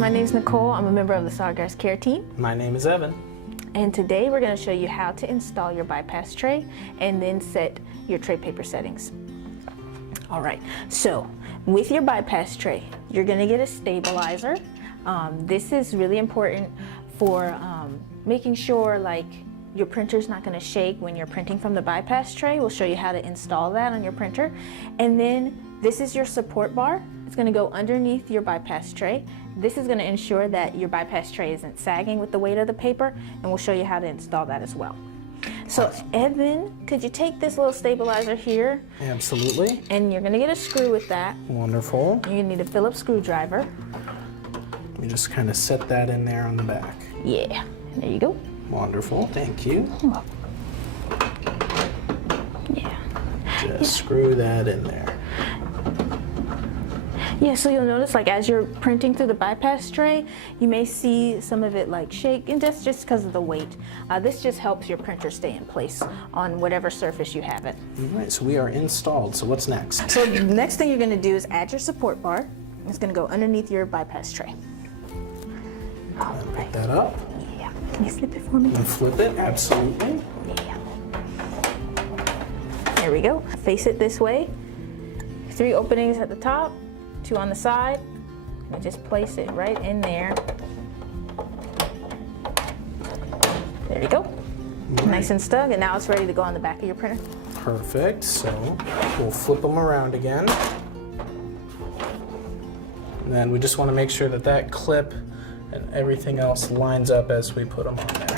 my name is Nicole. I'm a member of the Sawgrass Care team. My name is Evan. And today we're going to show you how to install your bypass tray and then set your tray paper settings. All right, so with your bypass tray, you're going to get a stabilizer. This is really important for making sure like your printer's not going to shake when you're printing from the bypass tray. We'll show you how to install that on your printer. And then this is your support bar. It's going to go underneath your bypass tray. This is going to ensure that your bypass tray isn't sagging with the weight of the paper, and we'll show you how to install that as well. So Evan, could you take this little stabilizer here? Absolutely. And you're going to get a screw with that. Wonderful. You're going to need a Phillips screwdriver. You just kind of set that in there on the back. Yeah, there you go. Wonderful, thank you. Yeah. Just screw that in there. Yeah, so you'll notice like as you're printing through the bypass tray, you may see some of it like shake, and that's just because of the weight. This just helps your printer stay in place on whatever surface you have it. All right, so we are installed. So what's next? So the next thing you're going to do is add your support bar. It's going to go underneath your bypass tray. All right. Pick that up. Yeah. Can you flip it for me? And flip it, absolutely. Yeah. There we go. Face it this way. 3 openings at the top. 2 on the side, and just place it right in there. There you go. Right. Nice and snug, and now it's ready to go on the back of your printer. Perfect, so we'll flip them around again. And then we just want to make sure that that clip and everything else lines up as we put them on there.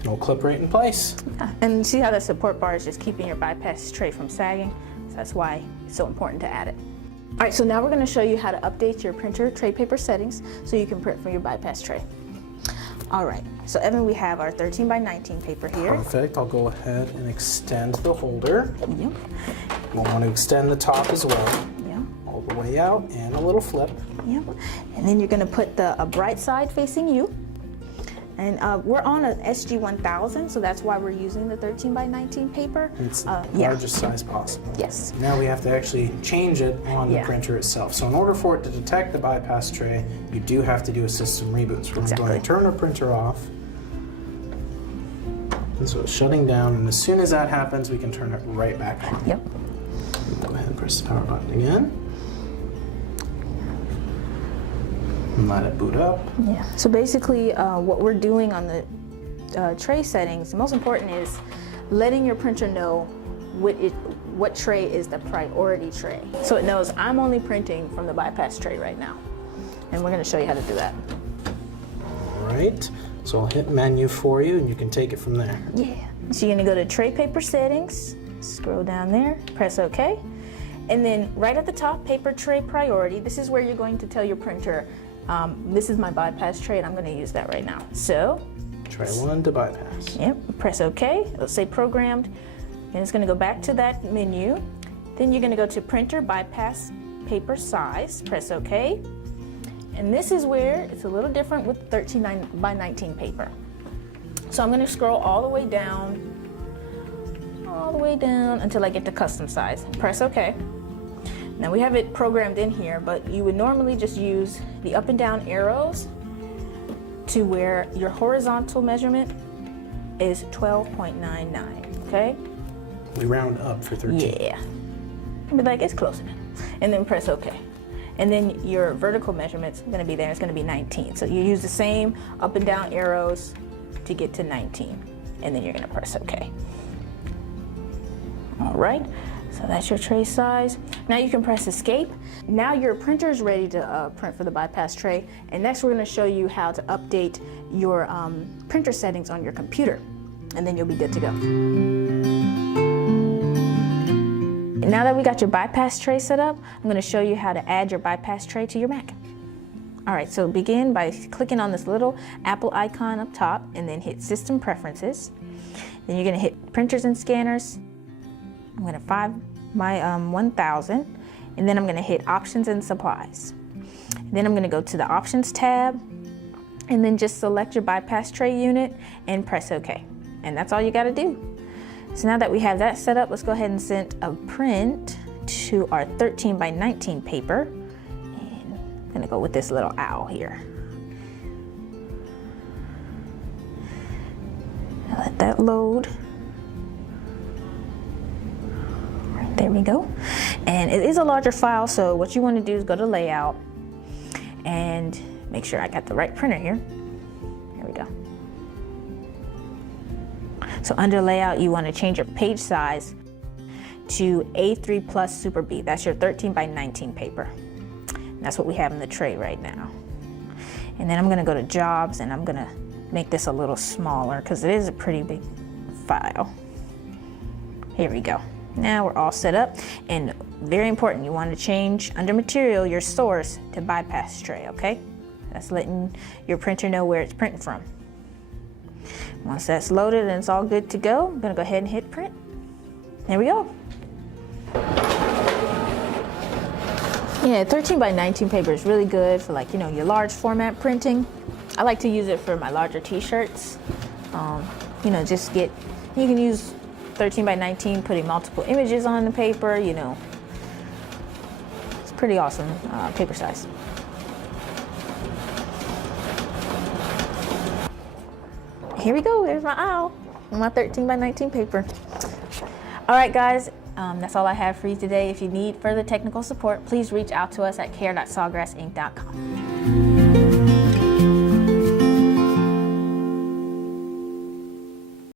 And we'll clip right in place. Yeah. And you see how the support bar is just keeping your bypass tray from sagging? So that's why it's so important to add it. All right, so now we're going to show you how to update your printer tray paper settings so you can print from your bypass tray. All right, so Evan, we have our 13 by 19 paper here. Perfect, I'll go ahead and extend the holder. Yep. We'll want to extend the top as well. Yeah. All the way out and a little flip. Yep. And then you're going to put the bright side facing you. And we're on an SG-1000, so that's why we're using the 13 by 19 paper. It's the largest size possible. Yes. Now we have to actually change it on the printer itself. So in order for it to detect the bypass tray, you do have to do a system reboot. So we're going to turn our printer off. And so it's shutting down, and as soon as that happens, we can turn it right back on. Yep. Go ahead and press the power button again. And let it boot up. Yeah, so basically what we're doing on the tray settings, the most important is letting your printer know what tray is the priority tray. So it knows I'm only printing from the bypass tray right now. And we're going to show you how to do that. All right, so I'll hit menu for you and you can take it from there. Yeah, so you're going to go to tray paper settings, scroll down there, press OK. And then right at the top, paper tray priority, this is where you're going to tell your printer, this is my bypass tray and I'm going to use that right now. So tray 1 to bypass. Yep, press OK. It'll say programmed, and it's going to go back to that menu. Then you're going to go to printer bypass paper size, press OK. And this is where it's a little different with 13 by 19 paper. So I'm going to scroll all the way down until I get to custom size. Press OK. Now we have it programmed in here, but you would normally just use the up and down arrows to where your horizontal measurement is 12.99, okay? We round up for 13. Yeah. But like, it's close enough. And then press OK. And then your vertical measurement's gonna be there, it's gonna be 19. So you use the same up and down arrows to get to 19. And then you're gonna press OK. All right. So that's your tray size. Now you can press escape. Now your printer is ready to print for the bypass tray. And next we're going to show you how to update your printer settings on your computer. And then you'll be good to go. And now that we got your bypass tray set up, I'm going to show you how to add your bypass tray to your Mac. All right, so begin by clicking on this little Apple icon up top and then hit System Preferences. Then you're going to hit Printers and Scanners. I'm going to 5 by 1000, and then I'm going to hit Options and Supplies. Then I'm going to go to the Options tab, and then just select your bypass tray unit and press OK. And that's all you got to do. So now that we have that set up, let's go ahead and send a print to our 13 by 19 paper. And I'm going to go with this little owl here. Let that load. Right, there we go. And it is a larger file, so what you want to do is go to layout and make sure I got the right printer here. There we go. So under layout, you want to change your page size to A3 plus Super B. That's your 13 by 19 paper. And that's what we have in the tray right now. And then I'm going to go to jobs, and I'm going to make this a little smaller because it is a pretty big file. Here we go. Now we're all set up, and very important, you want to change under material your source to bypass tray, okay? That's letting your printer know where it's printing from. Once that's loaded and it's all good to go, I'm gonna go ahead and hit print. There we go. Yeah, 13 by 19 paper is really good for, like, you know, your large format printing. I like to use it for my larger t-shirts. You know, you can use 13 by 19, putting multiple images on the paper, you know. It's pretty awesome paper size. Here we go, there's my aisle, my 13 by 19 paper. All right, guys, that's all I have for you today. If you need further technical support, please reach out to us at care.sawgrassinc.com.